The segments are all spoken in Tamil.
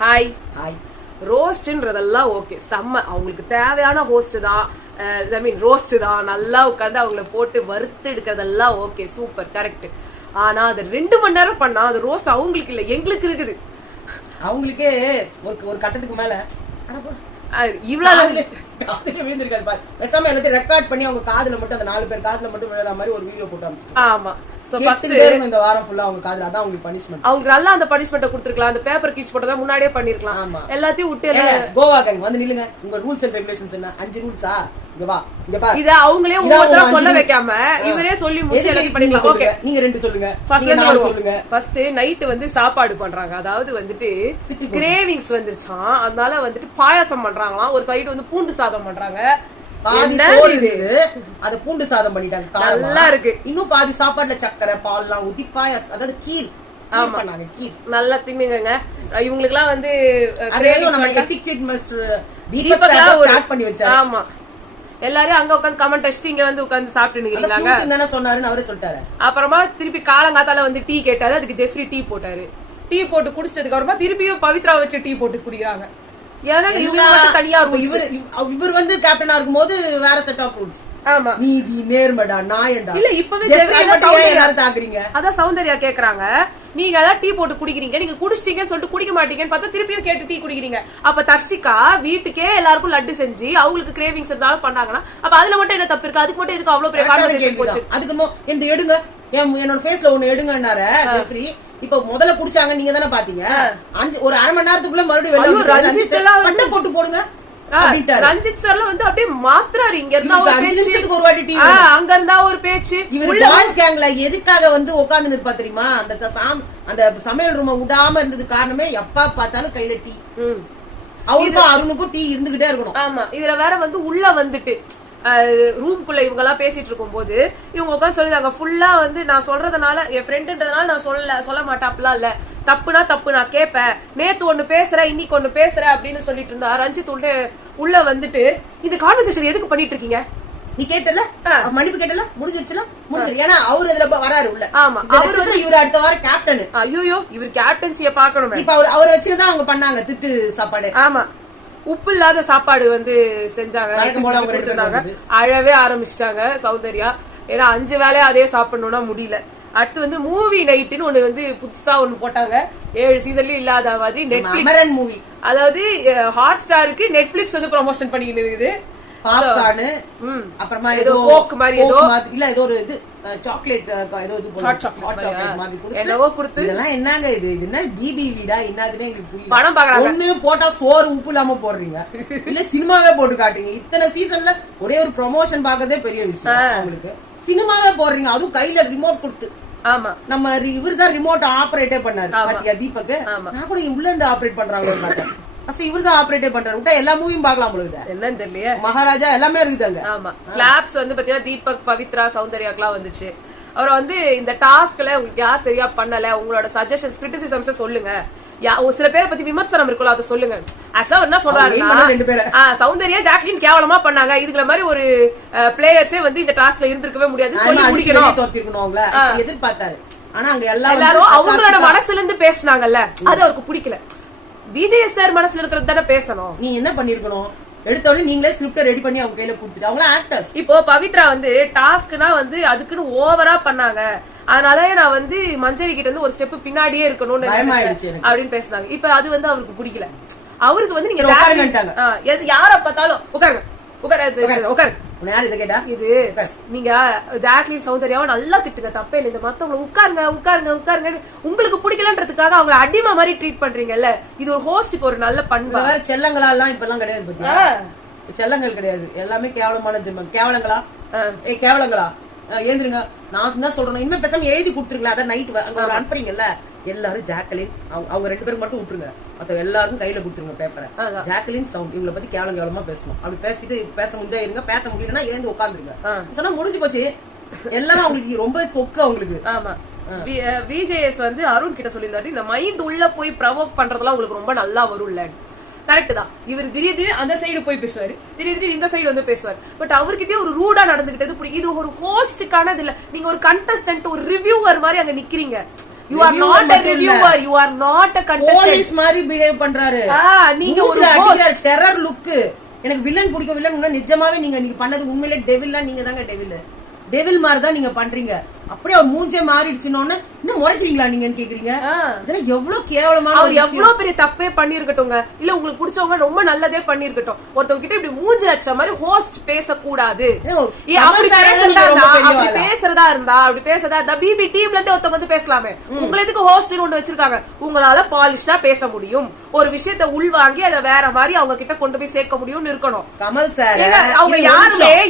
Hi hi. ரோஸ்ட்ன்றதெல்லாம் ஓகே, செம்ம. அவங்களுக்கு தேவையான ஹோஸ்ட் தான், ஐ மீன் ரோஸ்ட் தான். நல்லா உட்காந்து அவங்கள போட்டு வறுத்து எடுக்கிறதெல்லாம் ஓகே, சூப்பர், கரெக்ட். ஆனா அது 2 மணி நேரம் பண்ணா அது ரோஸ்ட் அவங்களுக்கு இல்ல, எங்களுக்கு இருக்குது. அவங்களுக்கே ஒரு கட்டத்துக்கு மேல இவ்வளவு விழுந்திருக்காது பாரு. பேசாம எல்லாத்தையும் ரெக்கார்ட் பண்ணி அவங்க காதுல மட்டும் அந்த 4 பேர் காதுல மட்டும் விழுற மாதிரி ஒரு வீடியோ போட்டு அனுப்பிச்சு. ஆமா, இந்த வாரம் ஃபுல்லா அவங்க காதுல அதான் உங்களுக்கு பனிஷ்மெண்ட். அவங்க நல்லா அந்த பனிஷ்மெண்ட் கொடுத்துருக்கலாம், அந்த பேப்பர் கீச் போட்டதா முன்னாடியே பண்ணிருக்கலாம். எல்லாத்தையும் விட்டு கோவா கேங்க வந்து நில்லுங்க, உங்க ரூல்ஸ் அண்ட் ரெகுலேஷன்ஸ் என்ன? 5 ரூல்ஸா? இங்க வா, இங்க பா. இத அவங்களே ஒவ்வொருத்தரா சொல்ல வைக்காம இவரே சொல்லி முடிச்சு எல்லாத்தையும் பண்ணிக்கலாம். ஓகே, நீங்க 2 சொல்லுங்க, சொல்லுங்க. ஃபர்ஸ்ட் நைட் வந்து சாப்பாடு பண்றாங்க, அதாவது வந்துட்டு கிரேவிங்ஸ் வந்துருச்சான், அதனால வந்துட்டு பாயாசம் பண்றாங்களாம். ஒரு சைடு வந்து பூண்டு சாதம் பண்றாங்க, பாதி சோறு அத பூண்டு சாதம் பண்ணிட்டாங்க, நல்லா இருக்கு. இன்னும் பாதி சாப்பாடுல சக்கரை பால் எல்லாம் ஊத்தி பாயாசம், அதாவது கீர். ஆமா, கீர் நல்லா தின்னுங்க. இவங்களுக்கு எல்லாம் வந்து ஸ்டார்ட் பண்ணி வச்சாரு. ஆமா, எல்லாரும் அங்க உட்காந்து கமெண்ட் அடிச்சுட்டு இங்க வந்து உட்காந்து சாப்பிட்டு சொன்னாருன்னு அவரே சொல்லிட்டாரு. அப்புறமா திருப்பி காலங்காத்தால வந்து டீ கேட்டாரு, அதுக்கு ஜெஃப்ரி டீ போட்டாரு. டீ போட்டு குடிச்சதுக்கு அப்புறமா திருப்பியும் பவித்ரா வச்சு டீ போட்டு குடிக்கிறாங்க. இவர் வந்து கேப்டனா இருக்கும் போது வேற செட் ஆஃப் ரூல்ஸ். ஆமா, நீதி நேர்மடா நாயண்டா இல்ல. இப்பவே அதான் சௌந்தர்யா கேக்குறாங்க, நீங்க எல்லாம் டீ போட்டு குடிக்கிறீங்க, நீங்க குடிச்சிட்டீங்கன்னு சொல்லிட்டு குடிக்க மாட்டீங்கன்னு பார்த்தா திருப்பியும் கேட்டு டீ குடிக்கிறீங்க. அப்ப தர்ஷிகா வீட்டுக்கே எல்லாருக்கும் லட்டு செஞ்சு அவங்களுக்கு கிரேவிங்ஸ் இருந்தாலும் பண்ணாங்கன்னா அப்ப அதுல மட்டும் என்ன தப்பு இருக்கு? அதுக்கு மட்டும் எதுக்கு அவ்வளவு பெரிய கான்வர்சேஷன் போச்சு? அதுக்கு எடுங்க, என்னோட ஃபேஸ்ல ஒண்ணு எடுங்கன்னாரு ஜெஃப்ரி. இப்ப முதல்ல குடிச்சாங்க, நீங்க தானே பாத்தீங்க. ஒரு அரை மணி நேரத்துக்குள்ள மறுபடியும் ரஞ்சித் போட்டு போடுங்க. ரஞ்சித் சார்ல வந்து அப்படியே மாத்திராரு. இங்க இருந்தா ஒரு பேச்சு, ஒரு வாட்டி அங்க இருந்தா ஒரு பேச்சு. இவர் பாய்ஸ் கேங்ல எதுக்காக வந்து உட்கார்ந்து நிற்பா தெரியுமா? அந்த சமையல் ரூம விடாம இருந்தது காரணமே எப்பா பார்த்தாலும் கையில டீ. அவருக்கும் அருணுக்கும் டீ இருந்துகிட்டே இருக்கணும். ஆமா, இதுல வேற வந்து உள்ள வந்துட்டு ரூம்குள்ள இவங்க எல்லாம் பேசிட்டு இருக்கும் போது இவங்க உட்காந்து சொல்லிருந்தாங்க, ஃபுல்லா வந்து நான் சொல்றதுனால என் ஃப்ரெண்டுன்றதுனால நான் சொல்ல மாட்டேன், அப்படிலாம் இல்ல, தப்புனா தப்பு, நான் கேட்பேன், நேத்து ஒண்ணு பேசுறேன் இன்னைக்கு ஒண்ணு பேசுறேன் அப்படின்னு சொல்லிட்டு இருந்தா. ரஞ்சித் உள்ள வந்துட்டு இந்த கான்வர்சேஷன் எதுக்கு பண்ணிட்டு இருக்கீங்க? நீ கேட்டல, மன்னிப்பு கேட்டல, முடிஞ்சிருச்சுல, முடிஞ்சிரு. ஏன்னா அவரு இதுல வராரு உள்ள. ஆமா, அவரு வந்து இவரு அடுத்த வாரம் கேப்டன். ஐயோ, இவர் கேப்டன்சிய பாக்கணும். இப்ப அவர் வச்சுதான் அவங்க பண்ணாங்க திட்டு சாப்பாடு. ஆமா, உப்பு இல்லாத சாப்பாடு வந்து செஞ்சாங்க, அழவே ஆரம்பிச்சிட்டாங்க சௌந்தர்யா. ஏன்னா 5 வேலையா அதே சாப்பிடணும்னா முடியல. அடுத்து வந்து மூவி நைட்டுன்னு ஒண்ணு வந்து புதுசா ஒண்ணு போட்டாங்க, 7 சீசன்லயும் இல்லாத மாதிரி. நெட்ஃபிளிக்ஸ் மூவி, அதாவது ஹாட் ஸ்டாருக்கு நெட்ஃபிளிக்ஸ் வந்து ப்ரமோஷன் பண்ணிட்டு இருக்குது. பாப்கார்ன், அப்புறமா ஏதோ கோக் மாதிரி ஏதோ இல்ல, ஏதோ ஒரு இது சாக்லேட், ஏதோ இது ஹாட் சாக்லேட் மாதிரி கொடுத்து என்னவோ கொடுத்து. இதெல்லாம் என்னங்க இது என்ன பிபி வீடா என்னதுன்னு எங்களுக்கு புரியல. படம் பாக்குறாங்க, ஒண்ணு போட்டா சோறு உப்பு இல்லாம போடுறீங்க, இல்ல சினிமாவே போட்டு காட்டுங்க. இத்தனை சீசன்ல ஒரே ஒரு ப்ரமோஷன் பாக்கதே பெரிய விஷயம். உங்களுக்கு சினிமாவே போடுறீங்க, அதுவும் கையில ரிமோட் கொடுத்து. ஆமா, நம்ம இவர்தான் ரிமோட் ஆபரேட்டே பண்ணாரு பாத்தியா தீபக். நான் கூட உள்ள இருந்து ஆபரேட் பண்றாங்களோ பார்த்தேன். இவர்தான் ஆபரேட்டே பண்றாரு. விட்டா எல்லா மூவியும் பாக்கலாம் உங்களுக்கு. என்னன்னு தெரியல, மகாராஜா எல்லாமே இருக்குதாங்க. ஆமா, கிளாப்ஸ் வந்து பாத்தீங்கன்னா தீபக், பவித்ரா, சௌந்தர்யாக்கெல்லாம் வந்துச்சு. அவர் வந்து இந்த டாஸ்க்ல உங்களுக்கு யார் சரியா பண்ணல, உங்களோட சஜஷன்ஸ் கிரிட்டிசிசம்ஸ் சொல்லுங்க. சில பேரை பத்தி விமர்சனம் இருக்குல்ல, அதை சொல்லுங்க. ஆக்சுவலா என்ன சொல்றாருன்னா, சௌந்தர்யா ஜாக்லின் கேவலமா பண்ணாங்க, இதுல மாதிரி ஒரு பிளேயர்ஸே வந்து இந்த டாஸ்க்ல இருந்திருக்கவே முடியாதுன்னு சொல்லி முடிக்கணும் எதிர்பார்த்தாரு. ஆனா அங்க எல்லாரும் அவங்களோட மனசுல இருந்து பேசினாங்கல்ல, அது அவருக்கு பிடிக்கல. விஜய் சார் மனசுல இருக்கிறது தானே பேசணும். நீ என்ன பண்ணிருக்கணும்? எடுத்தோடனே நீங்களே ஸ்கிரிப்ட் ரெடி பண்ணி அவங்க கையில கொடுத்துட்டு, அவங்க ஆக்டர்ஸ். இப்போ பவித்ரா வந்து டாஸ்க்னா வந்து அதுக்குன்னு ஓவரா பண்ணாங்க, அதனால நான் வந்து மஞ்சரி கிட்ட இருந்து ஒரு ஸ்டெப் பின்னாடியே இருக்கணும்னு அப்படின்னு பேசினாங்க. இப்ப அது வந்து அவருக்கு பிடிக்கல. அவருக்கு வந்து நீங்க யார பார்த்தாலும் உட்காருங்க உட்காரு இது நீங்க ஜாக்லின் சௌந்தர்யாவை நல்லா திட்டுங்க, தப்பே இல்லை. இந்த மத்தவங்களை உட்காருங்க உட்காருங்க உட்காருங்க உங்களுக்கு பிடிக்கலன்றதுக்காக அவங்களை அடிமை மாதிரி ட்ரீட் பண்றீங்கல்ல, இது ஒரு ஹோஸ்டுக்கு ஒரு நல்ல பண்பு. செல்லங்களா எல்லாம் இப்ப எல்லாம் கிடையாது, செல்லங்கள் கிடையாது, எல்லாமே கேவலமான கேவலங்களா. கேவலங்களா ஏந்திருங்க. நான் என்ன சொல்றேன், இனிமே பேசாம எழுதி கொடுத்துருங்களா, அதான் நைட் அங்க அனுப்புறீங்கல்ல, எல்லாரும் ஜாக்லின் அவங்க 2 பேருக்கு மட்டும் விட்டுருங்க, மத்த எல்லாருக்கும் கையில கொடுத்துருங்க பேப்பரை. ஜாக்லின் சவுண்ட் இவங்களை பத்தி கேவலமா பேசணும். அப்படி பேசிட்டு பேச முடிஞ்சா இருங்க, பேச முடியலன்னா ஏந்து உட்காந்துருங்க சொன்னா முடிஞ்சு போச்சு. எல்லாரும் அவங்களுக்கு ரொம்ப தொக்கு அவங்களுக்கு. ஆமா, விஜேஎஸ் வந்து அருண் கிட்ட சொல்லியிருந்தாரு, இந்த மைண்ட் உள்ள போய் ப்ரொவோக் பண்றதுலாம் உங்களுக்கு ரொம்ப நல்லா வரும்ல. கரெக்ட் தான், இவர் திடீர்னு அந்த சைடு போய் பேசுவாரு, திடீர்னு இந்த சைடு வந்து பேசுவாரு. பட் அவர்கிட்டயே ஒரு ரூடா நடந்துகிட்டது. இது ஒரு ஹோஸ்டுக்கான இல்ல, நீங்க ஒரு கண்டஸ்டன்ட், ஒரு ரிவ்யூவர் மாதிரி அங்க நிக்கிறீங்க. You are not a reviewer, you are not a contestant. Police மாதிரி பிஹேவ் பண்றாரு. நீங்க ஒரு டெரர் லுக். எனக்கு வில்லன் பிடிக்கும். வில்லன் நிஜமாவே நீங்க பண்ணது உண்மையிலே டெவில்லா நீங்க தாங்க டெவில். டெவில் மாதிரி தான் நீங்க பண்றீங்க. அப்படியே அவர் மூஞ்சே மாறிடுச்சுன்னு இன்னும் முறைக்கிறீங்களா நீங்கன்னு கேக்குறீங்க. இதெல்லாம் எவ்வளவு கேவலமான. அவர் எவ்வளவு பெரிய தப்பே பண்ணிருக்கட்டும், இல்ல உங்களுக்கு பிடிச்சவங்க ரொம்ப நல்லதே பண்ணிருக்கட்டும், ஒருத்தவங்க கிட்ட இப்படி மூஞ்சி அடிச்ச மாதிரி ஹோஸ்ட் பேசக்கூடாது. அப்படி பேசுறதா இருந்தா பிபி டீம்ல இருந்து ஒருத்தவங்க வந்து பேசலாமே. உங்களை எதுக்கு ஹோஸ்ட் ஒண்ணு வச்சிருக்காங்க? உங்களால பாலிஷ்டா பேச முடியும், ஒரு விஷயத்த உள்வாங்கி அதை வேற மாதிரி அவங்க கிட்ட கொண்டு போய் சேர்க்க முடியும்னு இருக்கணும். கமல் சார் அவங்க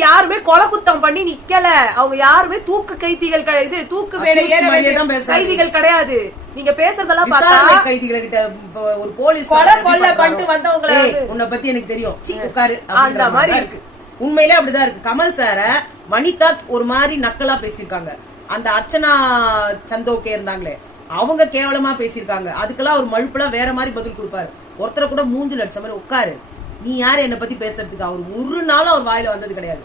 யாருமே கொலை குத்தம் பண்ணி நிக்கல. அவங்க யாருமே தூக்கு கைதிகள் கிடையாது, தூக்கு மேடை ஏற கைதிகள் கிடையாது. நீங்க பேசுறதெல்லாம் பார்த்தா கைதிகள் கிட்ட ஒரு போலீஸ் கொலை பண்ணிட்டு வந்தவங்கள உன்னை பத்தி எனக்கு தெரியும் உட்காரு அந்த மாதிரி இருக்கு. உண்மையிலே அப்படிதான் இருக்கு. கமல் சார வனிதா ஒரு மாதிரி நக்கலா பேசிருக்காங்க. அந்த அர்ச்சனா சந்தோக்கே இருந்தாங்களே அவங்க கேவலமா பேசிருக்காங்க. அதுக்கெல்லாம் ஒரு மழுப்பெல்லாம் வேற மாதிரி பதில் கொடுப்பாரு. ஒருத்தரை கூட மூஞ்சில் அடிச்ச மாதிரி உட்காரு, நீ யாரு என்ன பத்தி பேசுறதுக்கு? அவர் ஒரு நாளும் அவர் வாயில வந்தது கிடையாது.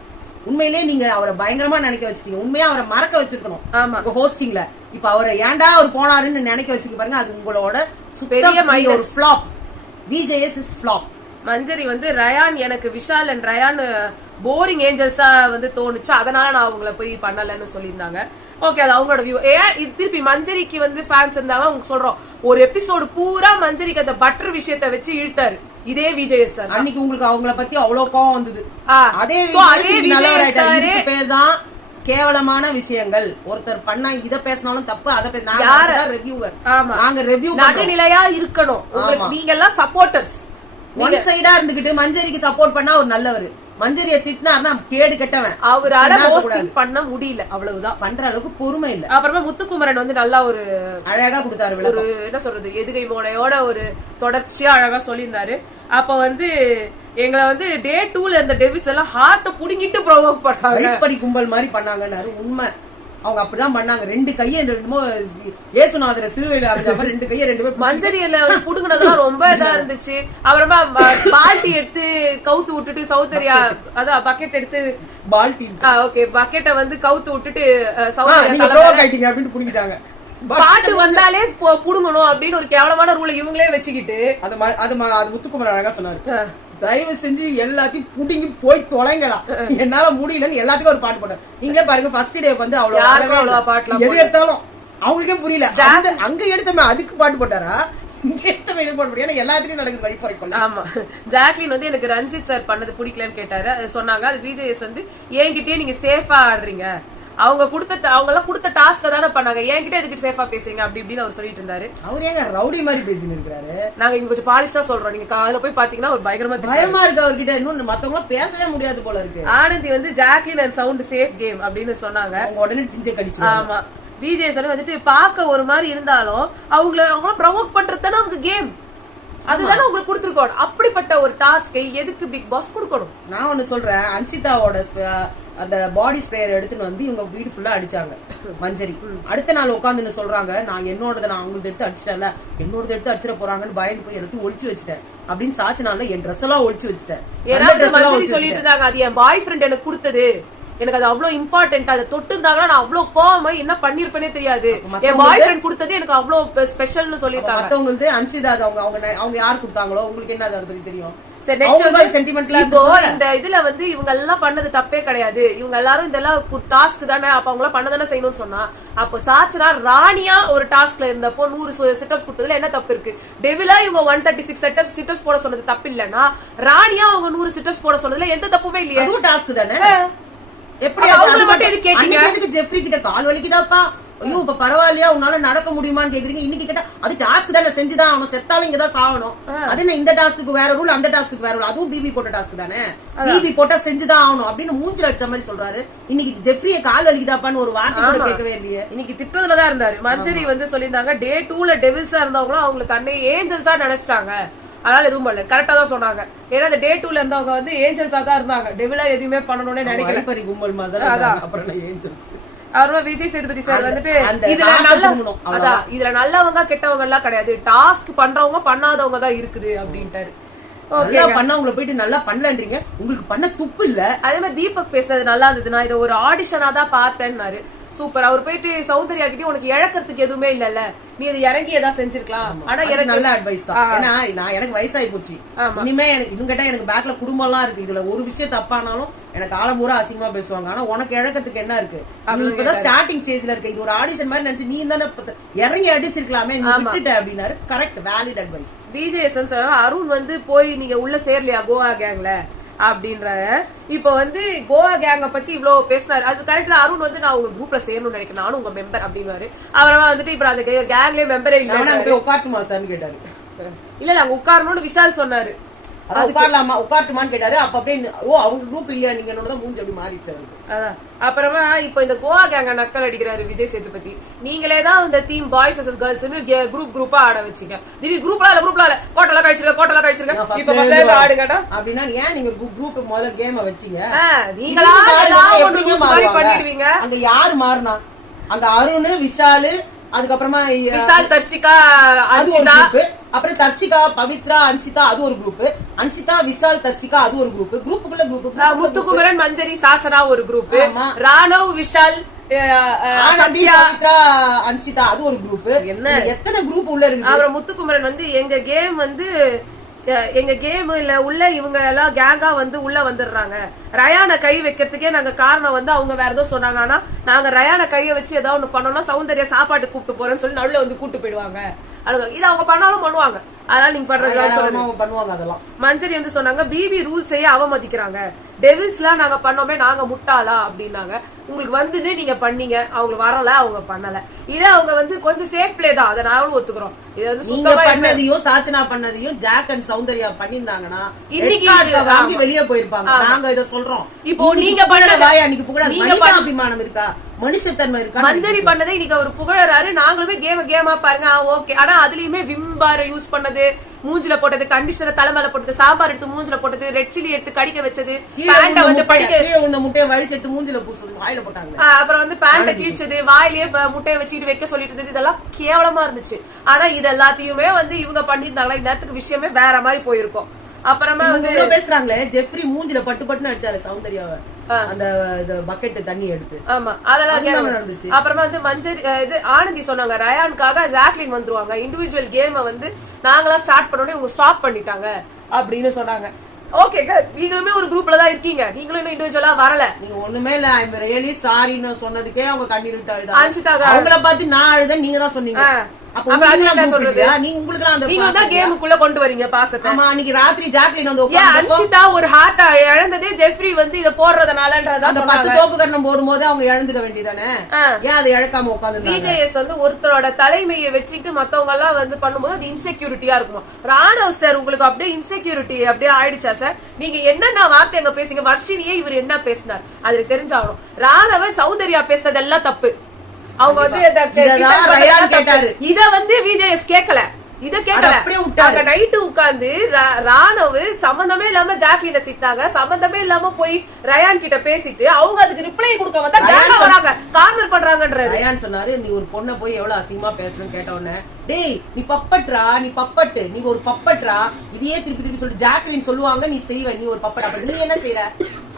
உண்மையிலே நீங்க அவரை பயங்கரமா நினைக்க வச்சிட்டீங்க. உண்மையா அவரை மறக்க வச்சிருக்கணும் ஹோஸ்டிங்ல. இப்ப அவரை ஏன்டா அவர் போனாருன்னு நினைக்க வச்சுக்க பாருங்க. அது உங்களோட பெரிய ஒரு flop. VJS is flop. Manjari வந்து ரயான் எனக்கு விஷால் அண்ட் ரயான் போரிங் ஏஞ்சல்ஸா வந்து தோணுச்சு, அதனால நான் அவங்கள போய் பண்ணலன்னு சொல்லியிருந்தாங்க. ஓகே, அது அவங்களோட வியூ. திருப்பி மஞ்சரிக்கு வந்து ஃபேன்ஸ் இருந்தாங்க. அவங்க சொல்றோம் ஒரு எபிசோடு பூரா மஞ்சரிக்கு அந்த பட்டர் விஷயத்த வச்சு இழுத்தாரு இதே விஜய் சார். அன்னைக்கு உங்களுக்கு அவங்கள பத்தி அவ்வளவு கோவம் வந்தது. அதே பேர் தான் கேவலமான விஷயங்கள். ஒருத்தர் பண்ணா இத பேசினாலும் தப்பு, அதை ரிவ்யூவர். நாங்க ரிவ்யூ நடுநிலையா இருக்கணும். நீங்க எல்லாம் சப்போர்ட்டர்ஸ். ஒன் சைடா இருந்துகிட்டு மஞ்சரிக்கு சப்போர்ட் பண்ணா ஒரு நல்லவர், மஞ்சரிய திட்டினார்னா கேடு கெட்டவன். அவரால ஹோஸ்டிங் பண்ண முடியல, அவ்வளவுதான். பண்ற அளவுக்கு பொறுமை இல்ல. அப்புறமா முத்துக்குமரன் வந்து நல்லா ஒரு அழகா கொடுத்தாரு. ஒரு என்ன சொல்றது, எதுகை மோனையோட ஒரு தொடர்ச்சியா அழகா சொல்லியிருந்தாரு. அப்ப வந்து எங்களை வந்து டே 2ல இருந்த டெவிட்ஸ் எல்லாம் ஹார்ட்ட புடுங்கிட்டு ப்ரோவோக் பண்ணாங்க. கும்பல் மாதிரி பண்ணாங்கன்னாரு. உண்மை, அவங்க அப்படிதான் பண்ணாங்க. ரெண்டு கையை என்னமோ ஏசுநாதர சிறுவையில ரெண்டு கையை ரெண்டு பேர் மஞ்சரியில புடுங்கினதெல்லாம் ரொம்ப இதா இருந்துச்சு. அப்புறமா பால்டி எடுத்து கவுத்து விட்டுட்டு சௌந்தர்யா அதான் பக்கெட் எடுத்து பால்டி ஓகே பக்கெட்டை வந்து கவுத்து விட்டுட்டு சௌந்தர்யா அப்படின்னு புடிங்கிட்டாங்க. பாட்டு வந்தாலே புடுங்கணும் அப்படின்னு ஒரு கேவலமான ரூலை இவங்களே வச்சுக்கிட்டு அது முத்துக்குமரன் அழகா சொன்னாரு. தயவு செஞ்சு எல்லாத்தையும் புடிங்கி போய் தொலைங்கலாம், என்னால முடியலன்னு எல்லாத்துக்கும் ஒரு பாட்டு போட்டாரு. நீங்களே பாருங்க, ஃபர்ஸ்ட் டே வந்து அவ்வளவு பாட்டு எது எடுத்தாலும் அவங்களுக்கே புரியல. அங்க எடுத்தமே அதுக்கு பாட்டு போட்டாரா, இங்க எடுத்தமே இது போட முடியும். எல்லாத்துலயும் நடக்குது வழிபறைக்குள்ள. ஆமா, ஜாக்லின் வந்து எனக்கு ரஞ்சித் சார் பண்ணது பிடிக்கலன்னு கேட்டாரு. சொன்னாங்க அது விஜேஎஸ் வந்து என்கிட்டயே நீங்க சேஃபா ஆடுறீங்க, அவங்க எல்லாம் கொடுத்த டாஸ்க் தானே பண்ணாங்க, என்கிட்ட எதுக்கு சேஃபா பேசுறீங்க அப்படி இப்படின்னு அவர் சொல்லிட்டு இருந்தாரு. அவர் ஏங்க ரவுடி மாதிரி பேசிட்டு இருக்காரு. நாங்க இங்க கொஞ்சம் பாலிஷ்டா சொல்றோம். நீங்க அதுல போய் பாத்தீங்கன்னா ஒரு பயமா இருக்கு அவர்கிட்ட. இன்னும் மத்தவங்க பேசவே முடியாது போல இருக்கு. ஆனந்தி வந்து Jacqueline and sound safe game அப்படின்னு சொன்னாங்க. உடனே சிஞ்ச கடிச்சு. ஆமா, விஜய் சார் வந்துட்டு பாக்க ஒரு மாதிரி இருந்தாலும் அவங்கள ப்ரொவோக் பண்றது தானே அவங்க கேம், அதுதானே உங்களுக்கு கொடுத்துருக்கோம். அப்படிப்பட்ட ஒரு டாஸ்கை எதுக்கு பிக் பாஸ் கொடுக்கணும்? நான் ஒண்ணு சொல்றேன், அன்ஷிதாவோட அந்த பாடி ஸ்ப்ரேயர் எடுத்துன்னு வந்து இவங்க வீடு ஃபுல்லா அடிச்சாங்க மஞ்சரி. அடுத்த நாள் உட்காந்து சொல்றாங்க, நான் என்னோட நான் அவங்களுக்கு எடுத்து அடிச்சிட்டேன்ல, என்னோட எடுத்து அடிச்சிட போறாங்கன்னு பயந்து போய் எடுத்து ஒழிச்சு வச்சுட்டேன் அப்படின்னு சாச்சினால என் ட்ரெஸ் எல்லாம் ஒழிச்சு வச்சுட்டேன். சொல்லிட்டு இருந்தாங்க அது என் பாய் ஃப்ரெண்ட் எனக்கு கொடுத்தது, எனக்கு அது அவ்வளவு இம்பார்ட்டன்ட், அதை தொட்டு இருந்தாங்கன்னா நான் அவ்வளவு கோவமா என்ன பண்ணிருப்பேனே தெரியாது, என் பாய் ஃப்ரெண்ட் கொடுத்தது எனக்கு அவ்வளவு ஸ்பெஷல்னு சொல்லிருக்காங்க. மத்தவங்களுக்கு அன்ஷிதா அவங்க யார் கொடுத்தாங்களோ உங்களுக்கு என்ன அதை பத்தி தெரியும். இந்த இதுல வந்து இவங்க எல்லாம் பண்ணது தப்பே கிடையாது, இவங்க எல்லாரும் இதெல்லாம் டாஸ்க் தானே, அப்ப அவங்க எல்லாம் பண்ணதானே செய்யணும்னு சொன்னா, அப்ப சாச்சனா ராணியா ஒரு டாஸ்க்ல இருந்தப்போ 100 செட்டப்ஸ் கொடுத்ததுல என்ன தப்பு இருக்கு? டெவிலா இவங்க 136 செட்டப்ஸ் போட சொன்னது தப்பு இல்லன்னா, ராணியா அவங்க 100 செட்டப்ஸ் போட சொன்னதுல எந்த தப்புமே இல்லையா? அதுவும் டாஸ்க் தானே. எப்படி அவங்க மட்டும் எது கேட்டீங்க? ஜெஃப்ரி கிட்ட கால் வலிக்குதாப்பா, ஐயோ இப்ப பரவாயில்லையா உன்னால நடக்க முடியுமான்னு கேக்குறீங்க. இன்னைக்கு கேட்டா அது டாஸ்க் தானே, செஞ்சுதான் அவனும், செத்தாலும் இங்கதான் சாகணும். அது என்ன இந்த டாஸ்க்கு வேற ரூல், அந்த டாஸ்க்கு வேற ரூல், அதுவும் பிபி போட்ட டாஸ்க் தானே, பிபி போட்டா செஞ்சுதான் ஆகணும் அப்படின்னு மூஞ்சில அடிச்ச மாதிரி சொல்றாரு. இன்னைக்கு ஜெஃப்ரியை கால் வலிக்குதாப்பான்னு ஒரு வார்த்தை கூட கேட்கவே இல்லையே. இன்னைக்கு திட்டத்துலதான் இருந்தாரு. மஞ்சரி வந்து சொல்லியிருந்தாங்க டே 2ல டெவில்ஸா இருந்தவங்களும் அவங்களை தன்னை ஏஞ்சல்ஸா நினைச்சிட்டாங்க, அதனால எதுவும் பண்ணல. கரெக்டா தான் சொன்னாங்க. ஏன்னா இந்த டே 2ல இருந்தவங்க வந்து ஏஞ்சல்ஸா தான் இருந்தாங்க, டெவிலா எதுவுமே பண்ணணும்னு நினைக்கிறேன். கும்பல் மாதிரி அப்புறம் ஏஞ்சல்ஸ். அப்புறமா விஜய் சேதுபதி சார் வந்துட்டு இதுல நல்லவங்க கெட்டவங்க எல்லாம் கிடையாது, டாஸ்க் பண்றவங்க பண்ணாதவங்க தான் இருக்குது அப்படின்ட்டாரு. பண்ணவங்களை போயிட்டு நல்லா பண்ணலன்றீங்க, உங்களுக்கு பண்ண துப்பு இல்ல. அதே மாதிரி தீபக் பேசுறது நல்லா இருந்தது, நான் இதை ஒரு ஆடிஷனா தான் பார்த்தேன்னாரு. சூப்பர். அவர் போயிட்டு சௌந்தர்யா கிட்டே உனக்கு இழக்கிறதுக்கு எதுவுமே இல்லல்ல, நீ அது இறங்கி ஏதாவது செஞ்சிருக்கலாம். ஆனா எனக்கு நல்ல அட்வைஸ் தான். ஏன்னா நான் எனக்கு வயசாகி போச்சு, இனிமே எனக்கு இன்னும் கேட்டா எனக்கு பேக்ல குடும்பம் எல்லாம் இருக்கு, இதுல ஒரு விஷயம் தப்பானாலும் எனக்கு ஆலம்பூரா அசிங்கமா பேசுவாங்க. ஆனா உனக்கு இழக்கிறதுக்கு என்ன இருக்கு, நீ இப்பதான் ஸ்டார்டிங் ஸ்டேஜ்ல இருக்க, இது ஒரு ஆடிஷன் மாதிரி நினைச்சு நீ தானே இறங்கி அடிச்சிருக்கலாமே, நீ விட்டுட்ட அப்படின்னாரு. Correct, valid advice. விஜய் சொன்னா அருண் வந்து போய் நீங்க உள்ள சேரலையா கோவா கேங்ல அப்படின்ற. இப்ப வந்து கோவா கேங்க பத்தி இவ்வளவு பேசினாரு, அது கரெக்ட். அருண் வந்து நான் உங்க குரூப்ல சேரணும்னு நினைக்கிறேன், நானும் உங்க மெம்பர் அப்படின்னாரு. அவரெல்லாம் வந்துட்டு இப்ப அந்த கேங்லயே மெம்பரே இல்ல, உட்காட்டுமா சார்னு கேட்டாரு. இல்ல அங்க உட்காரணும்னு விஷால் சொன்னாரு. உட்காரலாமா உட்காட்டுமான்னு கேட்டாரு. அப்ப அப்படியே அவங்க குரூப் இல்லையா நீங்க மூஞ்சி அப்படி மாறிடுச்சு. அப்புறமா இப்ப இந்த கோவா கேங்க நக்கல் அடிக்கிறாரு விஜய் சேதுபதி. நீங்களே தான் இந்த டீம் பாய்ஸ் வர்சஸ் கேர்ள்ஸ் குரூப்பா ஆட வச்சீங்க. திடீர் குரூப்ல கோட்டெல்லாம் கழிச்சிருக்க இப்ப ஆடு கேட்டா அப்படின்னா ஏன் நீங்க குரூப் முதல்ல கேம வச்சீங்க? நீங்களா பண்ணிடுவீங்க. அங்க யாரு மாறினா? அங்க அருண், விஷாலு, அதுக்கப்புறமா விஷால், தர்ஷிகா, அன்ஷிதா, அப்புறம் தர்ஷிகா, பவித்ரா, அன்ஷிதா அது ஒரு குரூப், அன்ஷிதா, விஷால், தர்ஷிகா அது ஒரு குரூப், குரூப்புக்குள்ள குரூப், முத்துக்குமரன், மஞ்சரி, சாசனா ஒரு குரூப், ராணவ், விஷால், பவித்ரா, அன்ஷிதா அது ஒரு குரூப். என்ன எத்தனை குரூப் உள்ள இருக்கு? அப்புறம் முத்துக்குமரன் வந்து எங்க கேம் இல்ல உள்ள இவங்க எல்லாம் கேங்கா வந்து உள்ள வந்துடுறாங்க, ரயான கை வைக்கிறதுக்கே நாங்க காரணம் வந்து அவங்க வேற ஏதோ சொன்னாங்க. ஆனா நாங்க ரயான கைய வச்சு ஏதாவது ஒண்ணு பண்ணோம்னா சௌந்தர்யா சாப்பாட்டு கூப்பிட்டு போறேன்னு சொல்லி நடுவுல வந்து கூட்டு போயிடுவாங்க. இது அவங்க பண்ணாலும் பண்ணுவாங்க, அதனால நீங்க பண்ணுவாங்க. அதெல்லாம் மஞ்சரி வந்து சொன்னாங்க பிபி ரூல்ஸையே அவமதிக்கிறாங்க, டெவில்ஸ் எல்லாம் நாங்க பண்ணோமே நாங்க முட்டாளா அப்படின்னாங்க. உங்களுக்கு வந்து நீங்க பண்ணீங்க, அவங்களுக்கு வரல, அவங்க பண்ணல. இத அவங்க வந்து கொஞ்சம் சேஃப் பிளே தான், அதை நாங்களும் ஒத்துக்கிறோம். இது வந்து நீங்க பண்ணதையும் சாச்சனா பண்ணதையும் ஜாக் அண்ட் சௌந்தர்யா பண்ணிருந்தாங்கன்னா இன்னைக்கு வாங்கி வெளியே போயிருப்பாங்க. நாங்க இத சொல்றோம். இப்போ நீங்க பண்ணத வாய் அன்னைக்கு புகழாது, மனிதாபிமானம் இருக்கா, மனுஷத்தன்மை இருக்கா? மஞ்சரி பண்ணதை இன்னைக்கு அவர் புகழறாரு, நாங்களுமே கேமா பாருங்க ஓகே. ஆனா அதுலயுமே விம்பார யூஸ் பண்ணது, மூஞ்சில போட்டது, கண்டிஷனர் தலைமையில போட்டது, சாம்பார் எடுத்து மூஞ்சில போட்டது, ரெட் சில்லி எடுத்து கடிக்க வச்சது, பேண்ட வந்து முட்டையை வலிச்செடுத்து மூஞ்சில வாயில போட்டாங்க. அப்புறம் வந்து பேண்ட கிழிச்சது, வாயிலேயே முட்டையை வச்சுட்டு வைக்க சொல்லிட்டு இருந்தது, இதெல்லாம் கேவலமா இருந்துச்சு. ஆனா இது எல்லாத்தையுமே வந்து இவங்க பண்ணிருந்தாங்களா, இந்த விஷயமே வேற மாதிரி போயிருக்கும். அப்புறமா வந்து பேசுறாங்களே ஜெஃப்ரி மூஞ்சில பட்டு பட்டுன்னு அடிச்சாரு சௌந்தர்யாவை, அந்த பக்கெட் தண்ணி எடுத்து. ஆமா அதெல்லாம் நடந்துச்சு. அப்புறமா வந்து மஞ்சள் இது ஆனந்தி சொன்னாங்க ரயானுக்காக ஜாக்லின் வந்துருவாங்க, இண்டிவிஜுவல் கேம வந்து நாங்களா ஸ்டார்ட் பண்ணோட இவங்க ஸ்டாப் பண்ணிட்டாங்க அப்படின்னு சொன்னாங்க. ஓகே நீங்களுமே ஒரு குரூப்ல தான் இருக்கீங்க, நீங்களும் இன்னும் இண்டிவிஜுவலா வரல. நீங்க ஒண்ணுமே இல்ல, ஐ எம் ரியலி சாரின்னு சொன்னதுக்கே அவங்க கண்ணீர் விட்டு அழுதாங்க. அவங்கள பார்த்து நான் அழுதேன், நீங்க தான் சொன்னீங்க. கொண்டு வரீங்க பாசத்தை. அன்னைக்கு ராத்திரி ஜாக்லின் வந்து அன்ஷிதா ஒரு ஹார்ட் இழந்ததே ஜெஃப்ரி வந்து இத போடுறதுனாலன்றத அந்த 10 தோப்புகரணம் போடும்போது அவங்க இழந்துட வேண்டியதானே, ஏன் அதை இழக்காம உட்கார்ந்து? விஜேஎஸ் வந்து ஒருத்தரோட தலைமையை வச்சுட்டு மத்தவங்க எல்லாம் வந்து பண்ணும்போது அது இன்செக்யூரிட்டியா இருக்கும். ராணவ் சார் உங்களுக்கு அப்படியே இன்செக்யூரிட்டி அப்படியே ஆயிடுச்சா சார்? நீங்க என்னென்ன வார்த்தை எங்க பேசுங்க, வர்ஷினியே இவர் என்ன பேசினார் அதுக்கு தெரிஞ்சாகணும். ராணவ சௌந்தர்யா பேசுறதெல்லாம் தப்பு. அவங்க வந்து இத வந்து விஜேஎஸ் கேட்கல, இத கேட்கல. நைட்டு உட்கார்ந்து ராணவ் சம்பந்தமே இல்லாம ஜாக்லின திட்டாங்க, சம்பந்தமே இல்லாம போய் ரயான் கிட்ட பேசிட்டு அவங்க அதுக்கு ரிப்ளை கொடுக்க வந்தா வராங்க, கார்னர் பண்றாங்கன்ற. ரயான் சொன்னாரு நீ ஒரு பொண்ணை போய் எவ்வளவு அசிங்கமா பேசுறேன்னு கேட்ட உடனே, டேய் நீ பப்பட்ரா, நீ பப்பட்டு, நீ ஒரு பப்பட்ரா, இதையே திருப்பி திருப்பி சொல்லி ஜாக்லின் சொல்லுவாங்க, நீ செய்வ, நீ ஒரு பப்பட். அப்ப நீ என்ன செய்யற?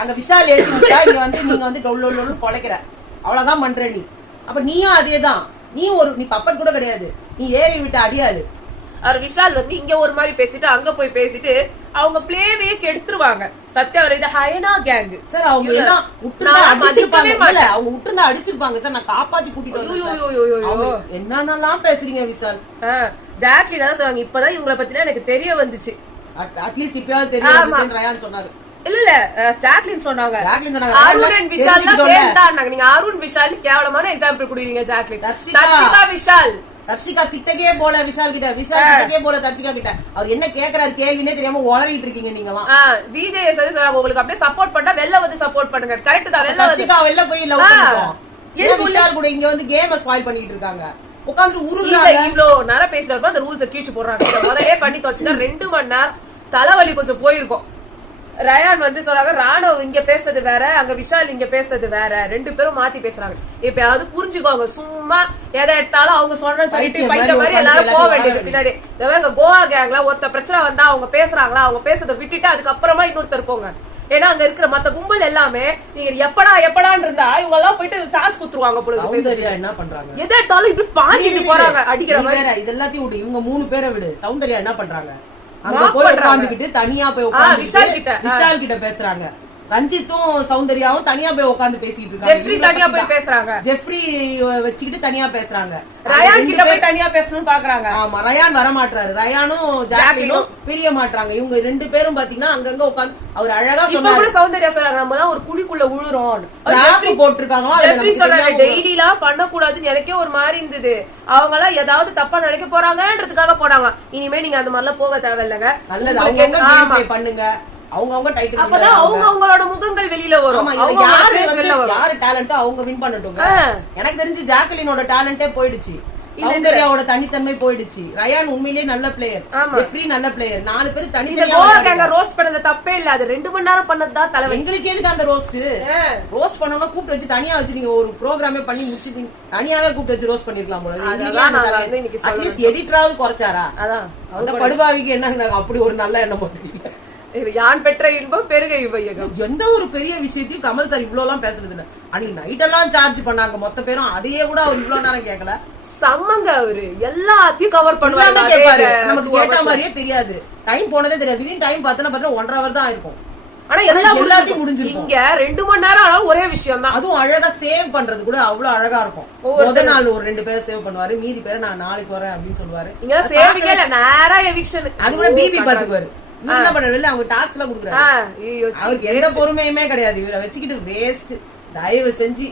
அங்க விஷால் எழுதி விட்டா நீங்க வந்து டொல்லு பொழைக்கிற, அவ்வளவுதான் பண்ற நீ. அப்ப நீயும் அதேதான், நீ பப்பட் கூட கிடையாது, நீ ஏறி விட்டு அடியாரு. அவர் விஷால் வந்து இங்க ஒரு மாதிரி பேசிட்டு அங்க போய் பேசிட்டு அவங்க பிளேவே கெடுத்துருவாங்க. சத்யா இது ஹைனா கேங் சார், அவங்க எல்லாம் அவங்க விட்டுருந்தா அடிச்சிருப்பாங்க சார், நான் காப்பாத்தி கூட்டிட்டு. என்னென்னலாம் பேசுறீங்க விஷால்? ஜாக்லின் தான் சொன்னாங்க, இப்பதான் இவங்களை பத்தினா எனக்கு தெரிய வந்துச்சு, அட்லீஸ்ட் இப்பயாவது தெரியும் ரயான் சொன்னாரு. இல்ல ஜாக்லின் சொன்னாங்க அருண் விஷால் சேர்ந்தாங்க. நீங்க அருண் விஷால் கேவலமான எக்ஸாம்பிள் குடுறீங்க. ஜாக்லின் தர்ஷிகா விஷால், தர்ஷிகா கிட்டக்கே போல விஷால் கிட்ட, விஷால் கிட்டக்கே போல தர்ஷிகா கிட்ட. அவர் என்ன கேக்குறாரு கேள்வினே தெரியாம உளறிட்டு இருக்கீங்க நீங்க. விஜய் உங்களுக்கு அப்படியே சப்போர்ட் பண்ணா வெளில வந்து சப்போர்ட் பண்ணுங்க. கரெக்ட் தான், தர்ஷிகா வெளில போய் லவ் பண்ணுவோம். விஷால் கூட இங்க வந்து கேம் ஸ்பாயில் பண்ணிட்டு இருக்காங்க, உட்கார்ந்து உருகுறாங்க. இவ்வளவு நேரம் பேசுறப்ப அந்த ரூல்ஸ் கீழ்ச்சி போடுறாங்க. முதலே பண்ணி தோச்சுன்னா 2 மணி நேரம் தலைவலி கொஞ்சம் போயிருக்கும். ரயான் வந்து சொல்றாங்க ராணவ் இங்க பேசுறது வேற, அங்க விஷால் இங்க பேசுறது வேற, 2 பேரும் மாத்தி பேசுறாங்க. எப்பயாவது புரிஞ்சுக்கோங்க, சும்மா எதை எடுத்தாலும் அவங்க சொல்றேன்னு சொல்லிட்டு பைக்க மாதிரி எல்லாரும் போக வேண்டியது பின்னாடி. கோவா கேங்ல ஒருத்த பிரச்சனை வந்தா அவங்க பேசுறாங்களா, அவங்க பேசுறதை விட்டுட்டு அதுக்கப்புறமா இன்னொருத்தர் போங்க. ஏன்னா அங்க இருக்கிற மத்த கும்பல் எல்லாமே நீங்க எப்படான்னு இருந்தா இவங்க எல்லாம் போயிட்டு சான்ஸ் குடுத்துருவாங்க போல. என்ன பண்றாங்க எதை எடுத்தாலும் இப்படி பாஞ்சிட்டு போறாங்க அடிக்கிற மாதிரி. இது எல்லாத்தையும் விடு, இவங்க 3 பேரை விடு. சௌந்தர்யா என்ன பண்றாங்க? அங்க போய் உட்கார்ந்துகிட்டு தனியா போய் உட்கார்ந்து விஷால் கிட்ட பேசுறாங்க. ரஞ்சித்தும் சௌந்தர்யாவும் தனியா போய் உட்கார்ந்து பேசிட்டு இருக்காங்க. ஜெஃப்ரி தனியா போய் பேசுறாங்க. ஜெஃப்ரி வச்சுக்கிட்டு தனியா பேசுறாங்க. ரயான் கிட்ட போய் தனியா பேசணும்னு பாக்குறாங்க. ஆமா, ரயான் வர மாட்டாரு. ரயானும் ஜாக்லினும் பிரிய மாட்டாங்க. இவங்க 2 பேரும் பாத்தீங்கன்னா அங்கங்க உட்கார்ந்து அவர் அழகா சொன்னாரு. சௌந்தர்யா சொல்றாங்க நம்ம தான் ஒரு குழிக்குள்ள உழுறோம் போட்டிருக்காங்க. ஜெஃப்ரி சொல்றாங்க டெய்லிலாம் பண்ணக்கூடாதுன்னு எனக்கே ஒரு மாதிரி இருந்தது. அவங்க எல்லாம் ஏதாவது தப்பா நினைக்க போறாங்கன்றதுக்காக போனாங்க. இனிமே நீங்க அந்த மாதிரிலாம் போக தேவையில்லைங்க. நல்லது, அவங்க பண்ணுங்க. அவங்க டைட்டில் அப்பதான் அவங்களோட முகங்கள் வெளியில வரும். யாரு டேலண்டோ அவங்க வின் பண்ணட்டும். எனக்கு தெரிஞ்சு ஜாக்லினோட டேலண்டே போயிடுச்சு. சௌந்தர்யாவோட தனித்தன்மை போயிடுச்சு. ரயான் உண்மையிலேயே நல்ல பிளேயர், ஜெஃப்ரி நல்ல பிளேயர். 4 பேர் தனித்தனியா ரோஸ்ட் பண்ணது தப்பே இல்ல. அது 2 மணி நேரம் பண்ணதுதான் தலைவர். எங்களுக்கு எதுக்கு அந்த ரோஸ்ட் பண்ணணும்? கூப்பிட்டு வச்சு தனியா வச்சு நீங்க ஒரு ப்ரோக்ராமே பண்ணி முடிச்சுட்டு தனியாவே கூப்பிட்டு வச்சு ரோஸ்ட் பண்ணிருக்கலாம் போல. அட்லீஸ்ட் எடிட்டராவது குறைச்சாரா? அதான் அந்த படுபாவிக்கு என்ன அப்படி ஒரு நல்ல எண்ணம் போட்டு யான் பெற்ற இன்பம் பெருகை வையகம். எந்த ஒரு பெரிய விஷயத்தையும் கமல் சார் இவ்வளவு எல்லாம் பேசுறது இல்ல. அன்னைக்கு நைட் எல்லாம் சார்ஜ் பண்ணாங்க மொத்த பேரும். அதையே கூட அவர் இவ்வளவு நேரம் கேட்கல. சம்மங்க அவரு எல்லாத்தையும் கவர் பண்ணுவாரு. நமக்கு கேட்ட மாதிரியே தெரியாது. டைம் போனதே தெரியாது. டைம் பார்த்தா 1.5 hour தான் இருக்கும். ஆனா எல்லாத்தையும் முடிஞ்சிருக்கும். இங்க 2 மணி நேரம் ஆனாலும் ஒரே விஷயம் தான். அதுவும் அழகா சேவ் பண்றது கூட அவ்வளவு அழகா இருக்கும். முதல் நாள் ஒரு 2 பேரை சேவ் பண்ணுவாரு. மீதி பேரை நான் நாளைக்கு வரேன் அப்படின்னு சொல்லுவாரு. இங்க சேவிங் இல்ல, நேரா எவிக்ஷன். அது கூட பிபி பாத்துக்குவாரு. என்ன பண்றது? அவங்க டாஸ்க் எல்லாம் குடுக்குறாரு. அவருக்கு எந்த பொறுமையுமே கிடையாது. இவரை வச்சுக்கிட்டு வேஸ்ட். தயவு செஞ்சு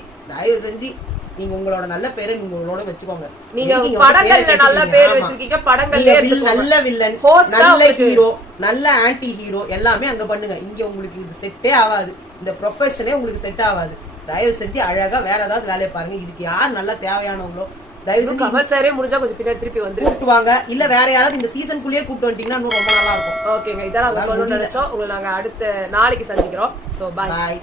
நீங்க உங்களோட நல்ல பேரை நீங்க உங்களோட வச்சுக்கோங்க. நீங்க படங்கள்ல நல்ல பேர் வச்சிருக்கீங்க. படங்கள்ல நல்ல வில்லன், நல்ல ஹீரோ, நல்ல ஆன்டி ஹீரோ எல்லாமே அங்க பண்ணுங்க. இங்க உங்களுக்கு இது செட்டே ஆகாது. இந்த ப்ரொஃபஷனே உங்களுக்கு செட் ஆகாது. தயவு செஞ்சு அழகா வேற ஏதாவது வேலையை பாருங்க. இதுக்கு யார் நல்லா தேவையானவங்களோ கமல் சாரே முடிஞ்சா கொஞ்சம் பின்னாடி திருப்பி வந்து கூப்பிட்டுவாங்க. இல்ல வேற யாராவது இந்த சீசனுக்குள்ளேயே கூப்பிட்டு வந்துட்டீங்கன்னா இன்னும் ரொம்ப நல்லா இருக்கும். ஓகேங்க, இதான் நாங்க சொல்லணும்னு நினைச்சோம். உங்களை நாங்க அடுத்த நாளைக்கு சந்திக்கிறோம். சோ பாய்.